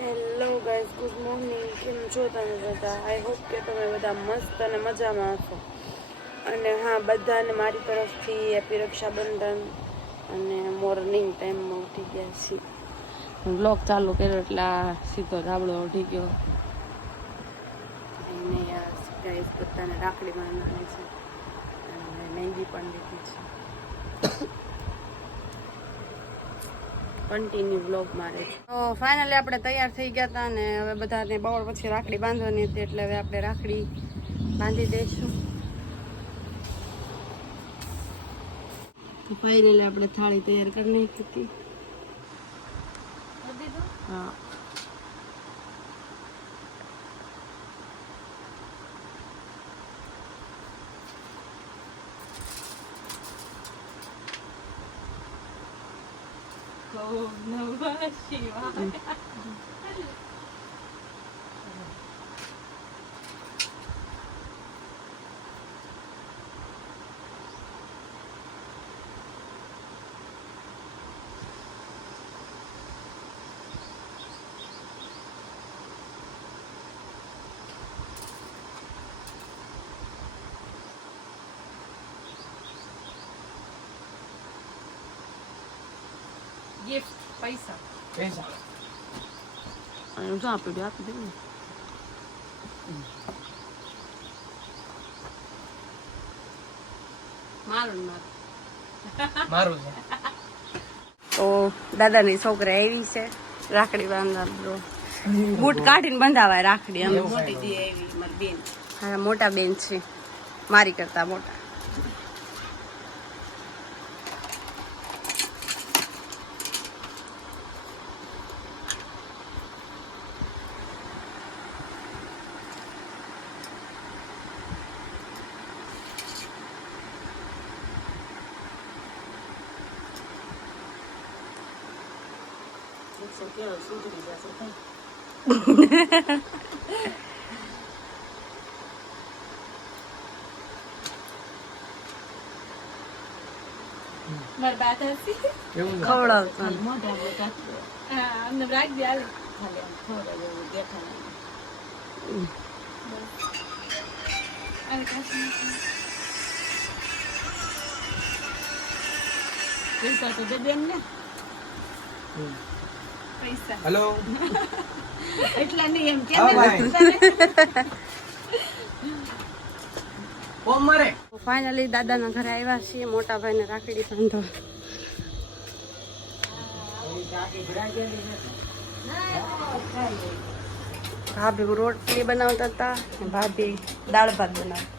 Hello guys good morning કેમ છો તમે બધા? આઈ હોપ કે તમે બધા મસ્ત અને મજામાં હશો. અને હા, બધાને મારી તરફથી હેપી રક્ષાબંધન અને મોર્નિંગ ટાઈમમાં ઉઠી ગયા છીએ. બ્લોગ ચાલુ કર્યો એટલે સીધો ધાબળો ઉઠી ગયો. અને ગાઈઝ બધાને રાખડી બાંધવાની છે. અને મહેંદી પણ લીધી છે. કન્ટિન્યુ બ્લોગ મારે છે. તો ફાઇનલી આપણે તૈયાર થઈ ગયા હતા અને હવે બધાને બપોર પછી રાખડી બાંધવાની હતી એટલે હવે આપણે રાખડી બાંધી દઈશું. તો ફાઇનલી આપણે થાળી તૈયાર કરી નાખી હતી. હા. このわしは。ગિફ્ટ પૈસા. પૈસા. હું શું આપી દઉં આપી ને મારું મારું. મારું છે. તો દાદાની છોકરા આવી છે રાખડી બાંધવા બૂટ કાઢીને બંધાવાય રાખડી અમે મોટી દી આવી મારી બેન. હા મોટા બેન છે. મારી કરતા મોટા મારી બાત હસી એવું છે ખવડાવતો મોઢા મોઢા હા અમને રાખ દે હાલે ખાલી આમ થોડા જેવું દેખાય અને ખાસી પૈસા તો દે ને? હમ. પૈસા. હલો એટલા નહીં એમ કે ફાઇનલી દાદાના ઘરે આવ્યા છીએ મોટા ભાઈને રાખડી બાંધો ભાભી રોટલી બનાવતા હતા ભાભી દાળ ભાત બનાવતા.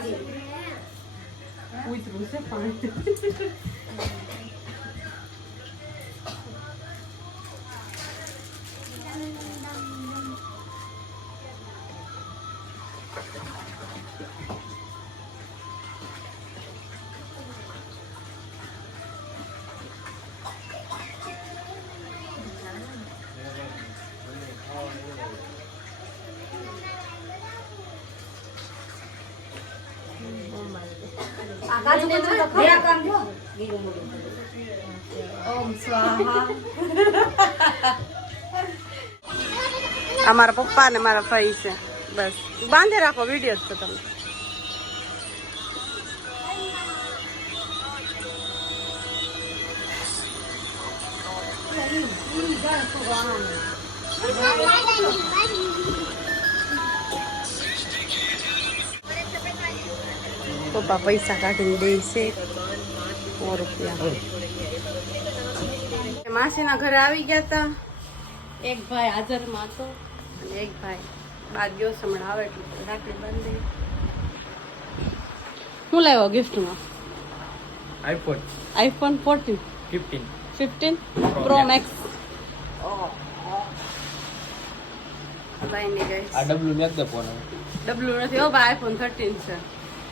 Cuidado. Ui, trouxe a parte. ઉતરું છે પાણી આ મારા પપ્પા ને મારા ભાઈ છે. બસ. બાંધે રાખો વીડિયો જ છે તમે. પપ્પા પૈસા કાઢીને દે છે. સો રૂપિયા. માસીના ઘરે આવી ગયા હતા એક ભાઈ હાજરમાં હતો. અને એક ભાઈ બાદ દિવસ હમણાં આવે એટલે રાખડી બાંધી હું લાવ્યો ગિફ્ટમાં? IPhone. IPhone fourteen fifteen. Fifteen? Pro max by ને ગઈ આ ડબલું મેક ફોન ડબલ્યુ નથી હો ભાઈ આઈફોન થર્ટીન છે.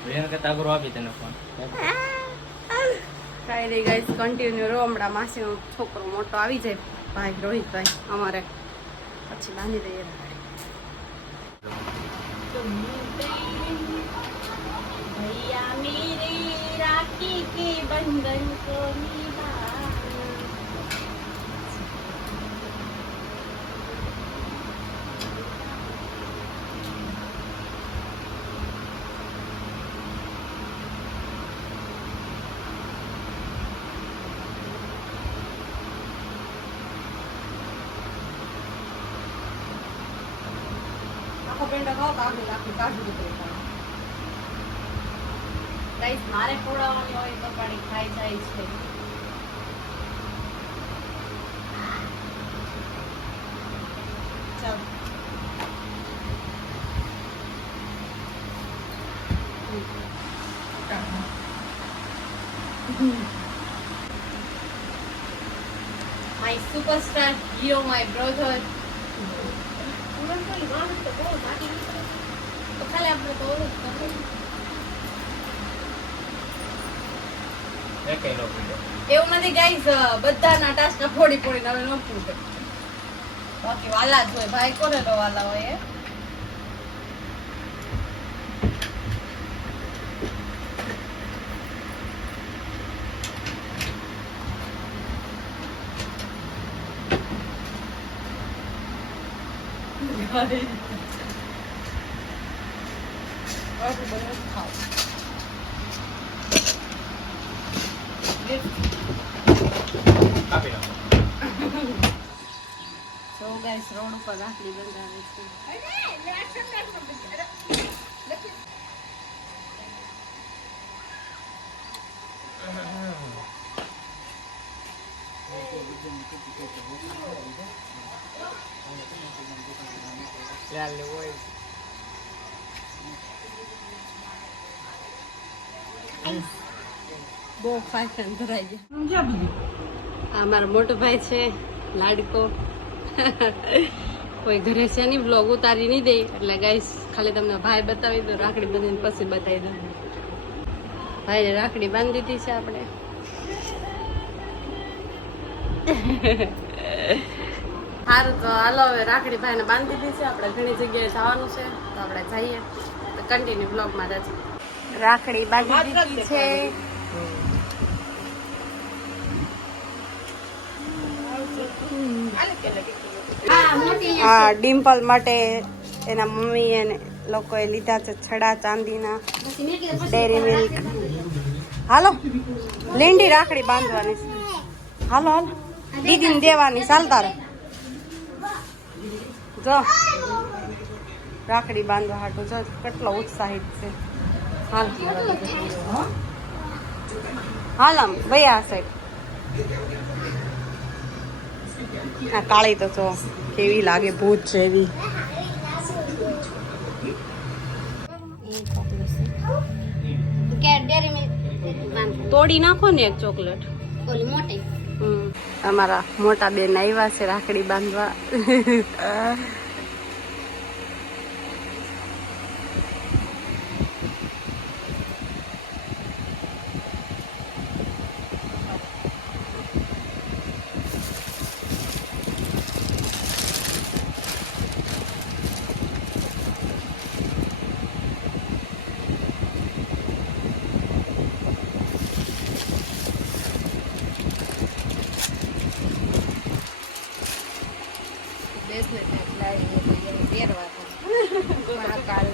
પ્રિયંકા ટાગોર આપી તને ફોન કાંઈ નહીં ગાઈસ કન્ટિન્યુ રહો. હમણાં માસીનો છોકરો મોટો આવી જાય. ભાઈ રોહિતભાઈ અમારે. પછી બાંધી દઈએ ભૈયા મેરે રાખી કે બંધન કોની? આખો પેંડો ખાઓ તો આખી આખી કાઢી દીધી ગાઈસ મારે ખવડાવવાની હોય તો પણ ઈ ખાઈ જાય છે ચાલ my superstar hero my brother એવું નથી ગાઈસ બધાના ટાસ્ક ફોડી ફોડીને હવે ન પૂછે. બાકી વાલા જ હોય, ભાઈ કોને તો વાલા હોય એ? લો સો ગાઈસ રોડ ઉપર રાખડી બંધાવે છે. ચાલ લે હોય બહુ ફાશન ધરાઈ ગયા આ મારો મોટો ભાઈ છે લાડકો. કોઈ ઘરે છે નહીં બ્લોગ ઉતારી નહીં દે. એટલે ગાઈસ ખાલી તમને ભાઈ બતાવી દો રાખડી બાંધીને પછી બતાવી દો ભાઈને રાખડી બાંધી દીધી છે આપણે. સારું તો હાલો હવે રાખડી ભાઈને બાંધી દીધી છે. આપણે ઘણી જગ્યાએ જવાનું છે તો આપણે જઈએ. તો કન્ટિન્યુ બ્લોગમાં રહેજો રાખડી બાંધી દીધી છે. હા ડિમ્પલ માટે એના મમ્મી એને લોકોએ લીધા છે છડા ચાંદીના ડેરી મિલ્ક. હાલો લીંડી રાખડી બાંધવાની છે. હાલો હાલો. દીદીને દેવાની ચાલતા રહે જો. રાખડી બાંધવા હાટું જો કેટલો ઉત્સાહિત છે. હાલ. હાલ આમ ભાઈ આ સાઈડ આ કાળી તો જો કેવી લાગે ભૂત જેવી. તોડી નાખો ને એક ચોકલેટ. હમ. અમારા મોટા બેન આવ્યા છે રાખડી બાંધવા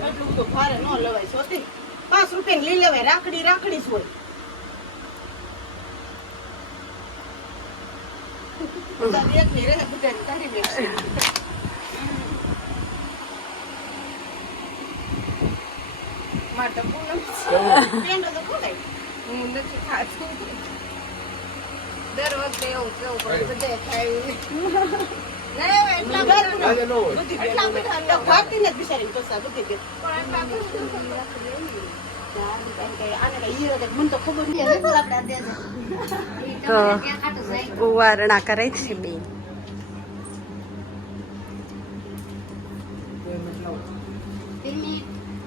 એટલું બધું ભારે ન લેવાય સોતી રૂપિયા લઈ લેવાય રાખડી રાખડી જ હોય. ખાતી. દર વખતે એવું કેવું પડે બધે ખાઈ એટલા બધી દે. આને કઈ હીરો કઈ મને તો ખબર નહીં તો ઉવારણા કરે છે બેન.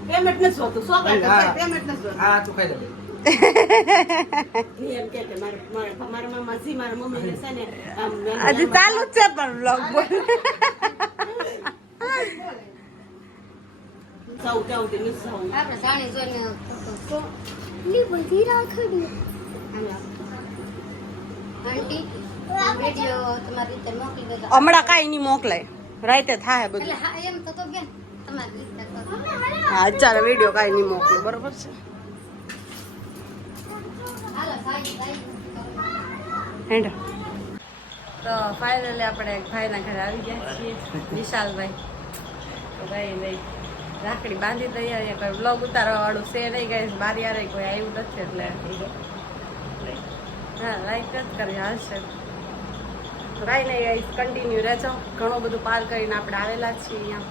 પેમેન્ટ નથી હોતું છોકરા પેમેન્ટ નથી હોતું તું ખાઈ આજે ચાલુ જ છે પણ બ્લોગ બોલ. જાઉં જાઉં તે નથી જાઉં આપણે જાણી જોઈને ની બધી રાખડી. આંટી વિડિયો તમારી રીતે મોકલી દેજો. હમણાં કાંઈ નહીં મોકલાય. રાતે થાય બધું. એટલે હા એમ તો તો બેન તમારી રીતે હા અત્યારે વીડિયો કાંઈ નહીં મોકલું બરોબર છે? હેંડ. તો ફાઇનલી આપણે ભાઈના ઘરે આવી ગયા છીએ વિશાલભાઈ. તો ભાઈ લઈ રાખડી બાંધી દઈએ કોઈ બ્લોગ ઉતારવા વાળું છે નહીં ગઈ મારી યારે કોઈ આવ્યું નથી એટલે. હા લાઈક જ કરી હાલશે. કાંઈ નહીં ગાઈસ કન્ટિન્યુ રહેજો. ઘણું બધું પાર કરીને આપણે આવેલા છીએ અહીંયા.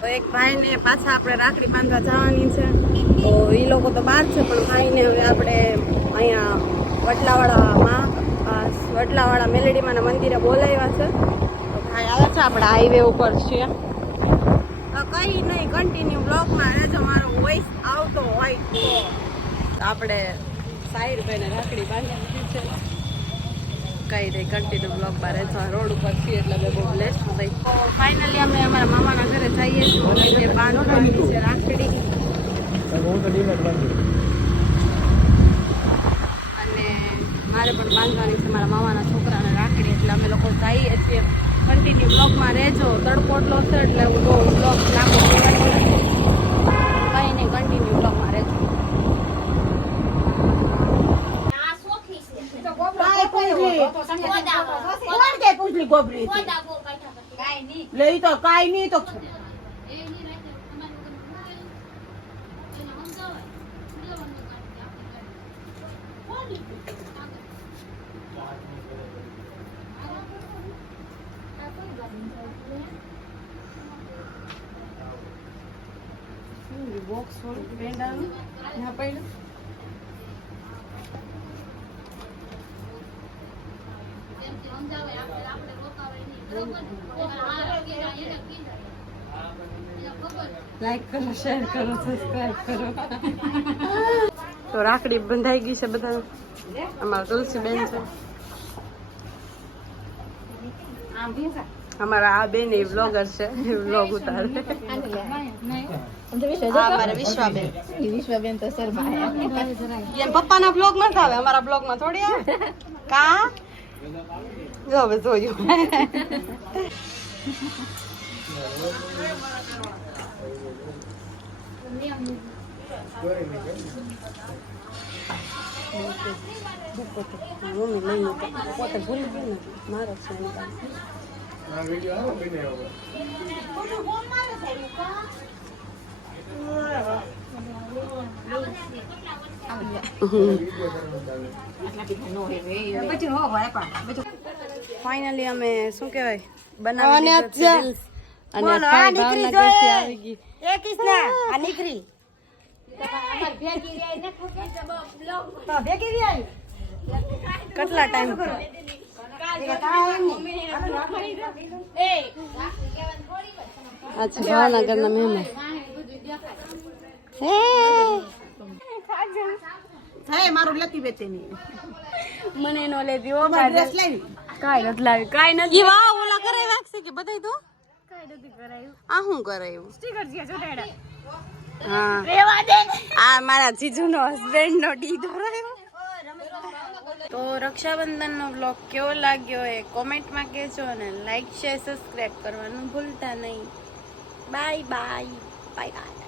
તો એક ભાઈને પાછા આપણે રાખડી બાંધવા જવાની છે. તો એ લોકો તો બહાર છે, પણ ભાઈને હવે આપણે અહીંયા વટલાવાળામાં આ વટલાવાળા મેલેડીમાંના મંદિરે બોલાવ્યા છે. તો ભાઈ આવે છે, આપણે હાઈવે ઉપર છીએ. કઈ નહીં કન્ટિન્યુ બ્લોગમાં રહેજો. મારો વોઇસ આવતો હોય તો. આપણે સાઈડભાઈને રાખડી બાંધી છે. કઈ નહીં કન્ટિન્યુ બ્લોગમાં રહેજો. રોડ ઉપર છીએ એટલે અમે બહુ લેસ ભાઈ ફાઇનલી અમે અમારા મામાના ઘરે જઈએ છીએ. બાંધવાની છે રાખડી. અને મારે પણ બાંધવાની છે મારા મામાના છોકરાને રાખડી. એટલે અમે લોકો જઈએ છીએ. કન્ટિન્યુ બ્લોગમાં રહેજો. તડકો એટલો છે એટલે હું બહુ બ્લોગ લાંબો કંઈ નહીં કન્ટિન્યુ બ્લોગમાં રહેજો. કાંઈ પૂછલી કોણ કે પૂછલી ગોબરી હતી? લે ઈ તો તો બોક્સ થોડું પેંડાનું ત્યાં પડ્યું શેર કરો સબસ્ક્રાઇબ કરો. તો રાખડી બંધાઈ ગઈ છે બધા અમારા તુલસી બેન છે. અમારા આ બેન એ વ્લોગર છે એ વ્લોગ ઉતારે. આ અમારા વિશ્વાબેન. વિશ્વબેન તો શર્મા એમ પપ્પાના બ્લોગમાં આવે અમારા બ્લોગમાં થોડી આવે. કા? જો હવે જોયું. પોતે ભૂલી ગઈ ને મારો છે એની પાસે. ફાઇનલી અમે શું કહેવાય બનાવવાની reels. અને આવી ગઈ એ કિસના આ નીકળી ભેગી રહી આવી. કેટલા ટાઈમ અચ્છા ભાવનગરના મહેમાન. હે. થાય મારું લતી બેચેની મને નો લેતી હો ડ્રેસ લાવી. કાઈ નથી લાવી કાઈ નથી વાહ ઓલા કરાઈ વાગશે કે બધાય તો? કાઈ નથી કરાયું આ શું કરાયું? સ્ટીકર છે જોડાડા આ મારા જીજુનો હસબન્ડ નો ડી ધરાયો તો રક્ષાબંધનનો બ્લોગ કેવો લાગ્યો એ કોમેન્ટમાં કહેજો અને લાઈક શેર સબસ્ક્રાઈબ કરવાનું ભૂલતા નહીં. Bye bye bye bye